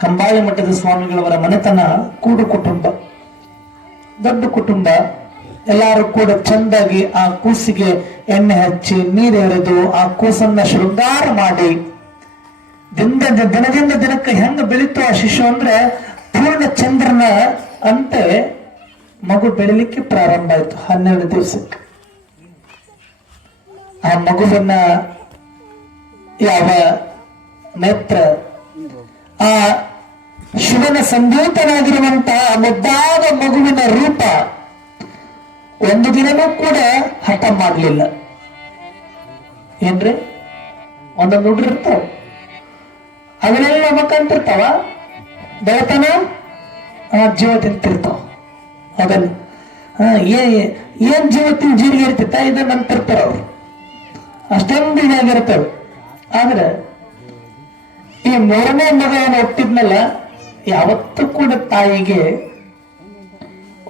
ಕಂಬಾಳಿ ಮಠದ ಸ್ವಾಮಿಗಳವರ ಮನೆತನ ಕೂಡು ಕುಟುಂಬ, ದೊಡ್ಡ ಕುಟುಂಬ. ಎಲ್ಲಾರು ಕೂಡ ಚಂದಾಗಿ ಆ ಕೂಸಿಗೆ ಎಣ್ಣೆ ಹಚ್ಚಿ ನೀರು ಎರೆದು ಆ ಕೂಸನ್ನ ಶೃಂಗಾರ ಮಾಡಿ. ದಿನದಿಂದ ದಿನದಿಂದ ದಿನಕ್ಕೆ ಹೆಂಗ ಬೆಳೀತು ಆ ಶಿಶು ಅಂದ್ರೆ ಪೂರ್ಣ ಚಂದ್ರನ ಅಂತೆ ಮಗು ಬೆಳಿಲಿಕ್ಕೆ ಪ್ರಾರಂಭ ಆಯ್ತು ಹನ್ನೆರಡು ದಿವಸಕ್ಕೆ. ಆ ಮಗುವನ್ನ ಯಾವ ನೇತ್ರ ಆ ಶಿವನ ಸಂಭೂತನಾಗಿರುವಂತ ಆ ಮುದ್ದಾದ ಮಗುವಿನ ರೂಪ ಒಂದು ದಿನನೂ ಕೂಡ ಹಠ ಮಾಡಲಿಲ್ಲ. ಏನ್ರಿ? ಒಂದೊಂದು ನೋಡಿರ್ತಾವ ಇರ್ತಾವ. ಅವನ್ನೆಲ್ಲ ಮಕ್ಕಂತಿರ್ತಾವ ಬೆಳತನ ಜೀವ ತಿಂತಿರ್ತಾವ ಅದನ್ನ. ಹಾ ಏನ್ ಜೀವ ತಿನ್ ಜೀರಿಗೆ ಇರ್ತಿತ್ತ ಇದನ್ನ ಅಂತಿರ್ತಾರ ಅವ್ರು. ಅಷ್ಟೊಂದು ಇದಾಗಿರ್ತವೆ. ಆದ್ರೆ ಮೂರನೇ ಮಗ ಏನು ಹುಟ್ಟಿದ್ನಲ್ಲ ಯಾವತ್ತೂ ಕೂಡ ತಾಯಿಗೆ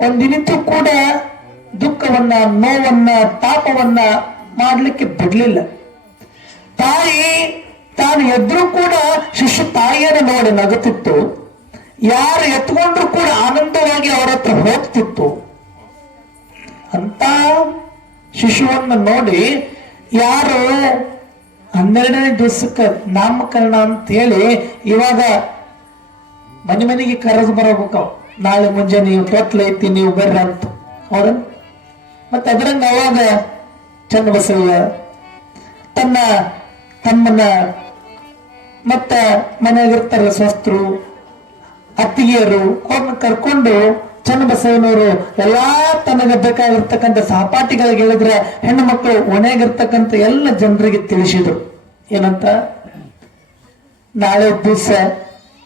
ಒಂದಿನಿತೂ ಕೂಡ ದುಃಖವನ್ನ, ನೋವನ್ನ ತಾಪವನ್ನ ಮಾಡ್ಲಿಕ್ಕೆ ಬಿಡ್ಲಿಲ್ಲ. ತಾಯಿ ತಾನು ಎದ್ರು ಕೂಡ ಶಿಶು ತಾಯಿಯನ್ನು ನೋಡಿ ನಗುತ್ತಿತ್ತು. ಯಾರು ಎತ್ಕೊಂಡ್ರು ಕೂಡ ಆನಂದವಾಗಿ ಅವರ ಹತ್ರ ಹೋಗ್ತಿತ್ತು. ಅಂತ ಶಿಶುವನ್ನು ನೋಡಿ ಯಾರು ಹನ್ನೆರಡನೇ ದಿವಸಕ್ಕೆ ನಾಮಕರಣ ಅಂತ ಹೇಳಿ ಇವಾಗ ಮನೆ ಮನೆಗೆ ಕರೆದು ಬರಬೇಕು. ನಾಳೆ ಮುಂಜಾನೆ ನೀವು ತೊಟ್ಲ ಐತಿ ನೀವು ಬರ್ರ ಅಂತ ಹೌದ ಮತ್ತೆ ಅದರಂಗ ಅವಾಗ ಚನ್ನಬಸಯ್ಯ ತನ್ನ ತಮ್ಮನ ಮತ್ತ ಮನೆಯಾಗಿರ್ತಾರಲ್ಲ ಸ್ವಸ್ತ್ರು ಅತ್ತಿಗೆಯರು ಅವ್ರನ್ನ ಕರ್ಕೊಂಡು ಚನ್ನಬಸವನವರು, ಎಲ್ಲಾ ತನಗೆ ಬೇಕಾಗಿರ್ತಕ್ಕಂಥ ಸಹಪಾಠಿಗಳಿಗೆ ಹೇಳಿದ್ರೆ ಹೆಣ್ಣು ಮಕ್ಕಳು ಒಣಗಿರ್ತಕ್ಕಂಥ ಎಲ್ಲ ಜನರಿಗೆ ತಿಳಿಸಿದ್ರು. ಏನಂತ? ನಾಳೆ ದಿವಸ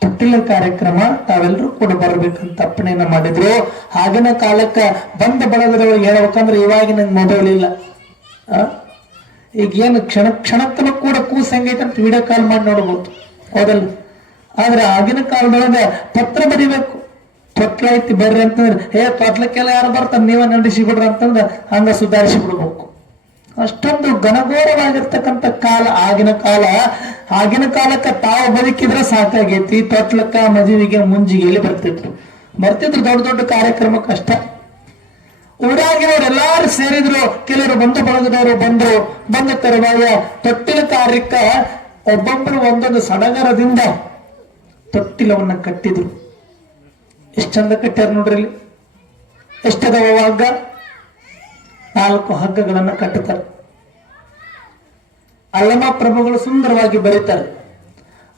ತೊಟ್ಟಿಲ ಕಾರ್ಯಕ್ರಮ ತಾವೆಲ್ಲರೂ ಕೂಡ ಬರ್ಬೇಕಂತ ಅಪ್ಪಣೆಯನ್ನ ಮಾಡಿದ್ರು. ಆಗಿನ ಕಾಲಕ್ಕ ಬಂದ ಬಳಗದೊಳಗೆ ಹೇಳ್ಬೇಕಂದ್ರೆ ಇವಾಗಿನ ಮೊಬೈಲ್ ಇಲ್ಲ? ಈಗ ಏನು ಕ್ಷಣ ಕ್ಷಣಕ್ಕೂ ಕೂಡ ಕೂಸ್ ಹೆಂಗೈತೆ ಅಂತ ವಿಡಿಯೋ ಕಾಲ್ ಮಾಡಿ ನೋಡ್ಬೋದು. ಹೌದಲ್ಲ? ಆದ್ರೆ ಆಗಿನ ಕಾಲದೊಳಗೆ ಪತ್ರ ಬರಿಬೇಕು. ತೊಟ್ಲ ಐತಿ ಬರ್ರಿ ಅಂತಂದ್ರೆ ಹೇ ತೊಟ್ಲಕ್ಕೆಲ್ಲ ಯಾರು ಬರ್ತಾರೆ? ನೀವ ನಡೆಸಿ ಬಿಡ್ರಿ ಅಂತಂದ್ರೆ ಹಂಗ ಸುಧಾರಿಸಿ ಬಿಡ್ಬೇಕು. ಅಷ್ಟೊಂದು ಘನಘೋರವಾಗಿರ್ತಕ್ಕಂಥ ಕಾಲ, ಆಗಿನ ಕಾಲ. ಆಗಿನ ಕಾಲಕ್ಕೆ ತಾವು ಬದುಕಿದ್ರೆ ಸಾಕಾಗೈತಿ. ತೊಟ್ಲಕ್ಕ ಮದುವೆಗೆ ಮುಂಜಿಗೆ ಎಲ್ಲಿ ಬರ್ತಿದ್ರು ಬರ್ತಿದ್ರು ದೊಡ್ಡ ದೊಡ್ಡ ಕಾರ್ಯಕ್ರಮಕ್ಕೆ ಅಷ್ಟ. ಊರಾಗಿರೋರು ಎಲ್ಲಾರು ಸೇರಿದ್ರು. ಕೆಲವರು ಬಂಧು ಬಳಗದವರು ಬಂದ್ರು. ಬಂದ ತರುವಾಗ ತೊಟ್ಟಿಲ ಕಾರ್ಯಕ್ಕ ಒಬ್ಬೊಬ್ಬರು ಒಂದೊಂದು ಸಡಗರದಿಂದ ತೊಟ್ಟಿಲವನ್ನ ಕಟ್ಟಿದ್ರು. ಎಷ್ಟು ಚಂದ ಕಟ್ಟ್ಯಾರ ನೋಡ್ರಿ ಇಲ್ಲಿ. ಎಷ್ಟದವ ಹಗ್ಗ? ನಾಲ್ಕು ಹಗ್ಗಗಳನ್ನ ಕಟ್ಟುತ್ತಾರೆ. ಅಲ್ಲಮ ಪ್ರಭುಗಳು ಸುಂದರವಾಗಿ ಬರೀತಾರೆ.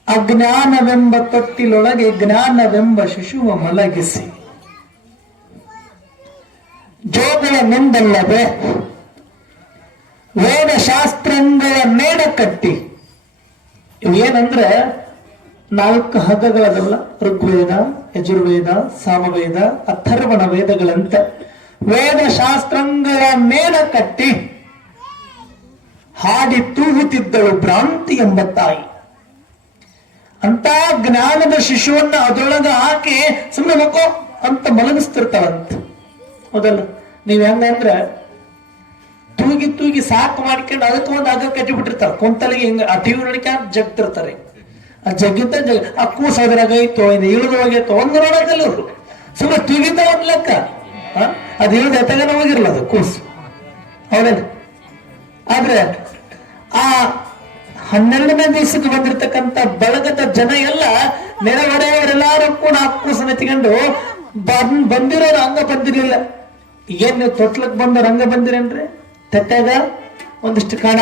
ಅಜ್ಞಾನವೆಂಬ ತೊಟ್ಟಿಲೊಳಗೆ ಜ್ಞಾನವೆಂಬ ಶಿಶುವ ಮಲಗಿಸಿ. ಜೋಗಳ ನಿಂದಲ್ಲದೆ ವೇದ ಶಾಸ್ತ್ರಗಳ ಮೇಡ ಕಟ್ಟಿ. ಇವು ಏನಂದ್ರೆ ನಾಲ್ಕು ಹದಗಳಲ್ಲ ಋಗ್ವೇದ, ಯಜುರ್ವೇದ, ಸಾಮವೇದ, ಅಥರ್ವಣ ವೇದಗಳಂತೆ. ವೇದ ಶಾಸ್ತ್ರಗಳ ಮೇಲ ಕಟ್ಟಿ ಹಾಡಿ ತೂಗುತ್ತಿದ್ದಳು ಭ್ರಾಂತಿ ಎಂಬ ತಾಯಿ. ಅಂತ ಜ್ಞಾನದ ಶಿಶುವನ್ನ ಅದರೊಳಗ ಹಾಕಿ ಸುಮ್ಮನೆ ಮಕ್ಕೋ ಅಂತ ಮಲಗಿಸ್ತಿರ್ತಾಳಂತ. ಹೌದಲ್ಲ? ನೀವ್ ಹೆಂಗಂದ್ರೆ ತೂಗಿ ತೂಗಿ ಸಾಕು ಮಾಡ್ಕೊಂಡು ಅದಕ್ಕೆ ಒಂದು ಕಟ್ಟಿ ಬಿಟ್ಟಿರ್ತಾರ ಕುಂತಲಿಗೆ ಹಿಂಗ ಅಟಿವ್ ನಡಿಕ ಜಗ್ತಿರ್ತಾರೆ. ಜಗ್ಗಿದ್ದ ಜಗ್ ಆ ಕೂಸ ಅದ್ರಾಗ ಐತೋ ಇದು ಇಳಿದು ಹೋಗಿತ್ತು. ಒಂದು ನೋಡಕ್ಕಲ್ಲ ಅವರು ಸುಮ್ಮನೆ ತಿಳಿದ ಒಂದು ಲೆಕ್ಕ? ಅದು ಇಳಿದ ಎತ್ತಗನ ಹೋಗಿರಲ್ಲ ಅದು ಕೂಸು. ಹೌದೇನು? ಆದ್ರೆ ಆ ಹನ್ನೆರಡನೇ ದಿವಸಕ್ಕೆ ಬಂದಿರತಕ್ಕಂತ ಬಳಗದ ಜನ ಎಲ್ಲ ನೆರೆಹೊರೆಯವರೆಲ್ಲರೂ ಕೂಡ ಆ ಕೂಸನ್ನ ಎತ್ಕೊಂಡು ಬಂದ್ ಬಂದಿರೋರು ಹಂಗ ಬಂದಿರಲಿಲ್ಲ. ಏನ್ ನೀವು ತೊಟ್ಲಕ್ ಬಂದವ್ರು ಹಂಗ ಬಂದಿರೇನ್ರಿ? ತಟ್ಟಾಗ ಒಂದಿಷ್ಟು ಕಣ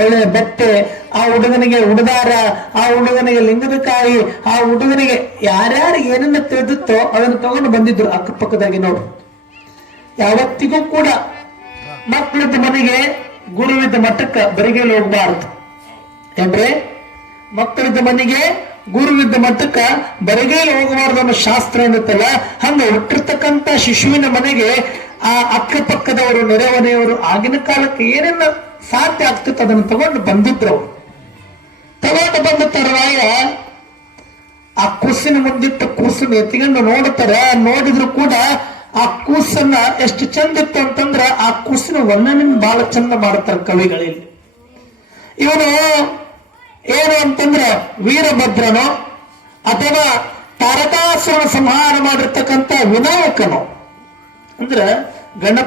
ಒಳ್ಳೆ ಬಟ್ಟೆ ಆ ಹುಡುಗನಿಗೆ ಉಡದಾರ, ಆ ಹುಡುಗನಿಗೆ ಲಿಂಗದ ಕಾಯಿ ಆ ಹುಡುಗನಿಗೆ ಯಾರ್ಯಾರು ಏನನ್ನ ತಿಳಿದುತ್ತೋ ಅದನ್ನ ತಗೊಂಡು ಬಂದಿದ್ರು ಅಕ್ಕಪಕ್ಕದಾಗಿನವ್ರು ಯಾವತ್ತಿಗೂ ಕೂಡ ಮಕ್ಕಳಿದ್ದ ಮನೆಗೆ, ಗುರುವಿದ್ದ ಮಠಕ್ಕ ಬರಿಗೇಲಿ ಹೋಗಬಾರದು. ಏನ್ರಿ? ಮಕ್ಕಳಿದ್ದ ಮನೆಗೆ, ಗುರುವಿದ್ದ ಮಟ್ಟಕ್ಕ ಬರಿಗೇಲಿ ಹೋಗಬಾರದು ಅನ್ನೋ ಶಾಸ್ತ್ರ ಅನ್ನತ್ತಲ್ಲ ಹಂಗ ಹುಟ್ಟಿರ್ತಕ್ಕಂತ ಶಿಶುವಿನ ಮನೆಗೆ ಆ ಅಕ್ಕಪಕ್ಕದವರು ನೆರೆಮನೆಯವರು ಆಗಿನ ಕಾಲಕ್ಕೆ ಏನೆಲ್ಲ ಸಾಧ್ಯ ಆಗ್ತಿತ್ತು ಅದನ್ನು ತಗೊಂಡು ಬಂದಿದ್ರು. ತಗೊಂಡು ಬಂದ ತರುವಾಯ ಆ ಕೂಸಿನ ಮುಂದಿಟ್ಟ ಕೂಸನ್ನು ಎತ್ಕೊಂಡು ನೋಡ್ತಾರೆ ನೋಡಿದ್ರು ಕೂಡ ಆ ಕೂಸನ್ನ ಎಷ್ಟು ಚಂದ ಇತ್ತು ಅಂತಂದ್ರ ಆ ಕೂಸಿನ ವರ್ಣನೆಯನ್ನು ಬಹಳ ಚಂದ ಮಾಡ್ತಾರೆ ಕವಿಗಳಲ್ಲಿ. ಇವನು ಏನು ಅಂತಂದ್ರ ವೀರಭದ್ರನೋ ಅಥವಾ ತಾರಕಾಸುರನ ಸಂಹಾರ ಮಾಡಿರ್ತಕ್ಕಂಥ ವಿನಾಯಕನು. ಅಂದ್ರ ಗಣಪತಿ